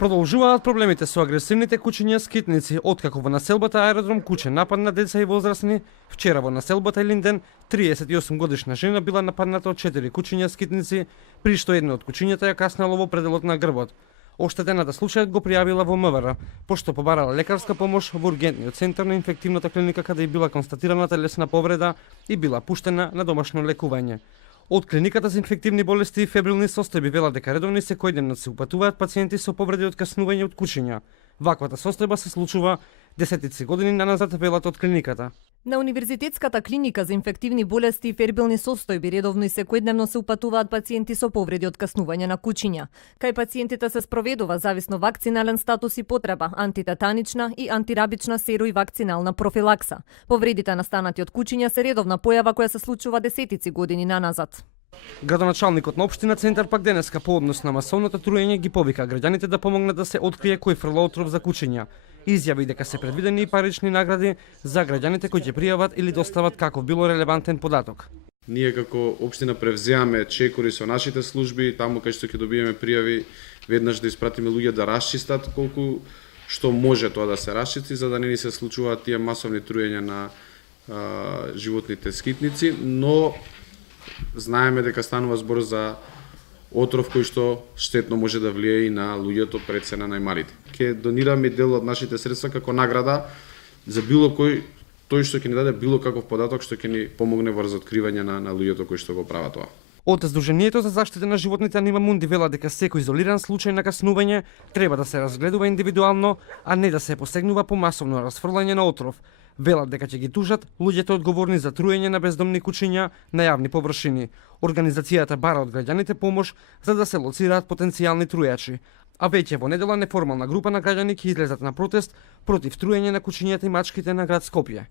Продолжуваат проблемите со агресивните кучиња скитници, откако во населбата Аеродром Куче нападна деца и возрастни. Вчера во населбата Линден 38 годишна жена била нападната од 4 кучиња скитници, при што едно од кучињата ја каснало во пределот на грбот. Оштетената случајот го пријавила во МВР, пошто побарала лекарска помош во ургентниот центар на инфективната клиника каде и била констатирана телесна повреда и била пуштена на домашно лекување. Од клиниката за инфективни болести и фебрилни состојби велат дека редовно секојдневно се упатуваат пациенти со повреди од каснување од кучиња. Ваквата состојба се случува десетици години наназад, велат од клиниката. На Универзитетската клиника за инфективни болести и фербилни состојби редовно и секојдневно се упатуваат пациенти со повреди од каснување на кучиња. Кај пациентите се спроведува зависно вакцинален статус и потреба, антитетанична и антирабична сероивакцинална профилакса. Повредите настанати од кучиња се редовна појава која се случува десетици години наназад. Градоначалникот на општина Центар пак денеска по однос на масовното труење ги повика граѓаните да помогнат да се открие кој фрла отров за кучиња. Изјави дека се предвидени и парични награди за граѓаните кои ќе пријават или достават каков било релевантен податок. Ние како општина превземаме чекори со нашите служби, таму кај што ќе добиеме пријави, веднаш да испратиме луѓе да расчистат колку што може тоа да се расчисти, за да не ни се случуваат тие масовни труења на животните скитници, но знаеме дека станува збор за отров кој што штетно може да влие и на луѓето, пред се на најмалите. Ке донираме дел од нашите средства како награда за било кој тој што ќе ни даде било каков податок што ќе ни помогне во разоткривање на луѓето кои што го прават тоа. Од Сдруженијето за заштита на животните Анима Мунди вела дека секој изолиран случај на каснување треба да се разгледува индивидуално, а не да се посегнува по масовно расфрлање на отров. Велат дека ќе ги тужат луѓето одговорни за труење на бездомни кучиња на јавни површини. Организацијата бара од граѓаните помош за да се лоцираат потенцијални трујачи. А веќе во недела неформална група на граѓани ќе излезат на протест против труење на кучињата и мачките на град Скопје.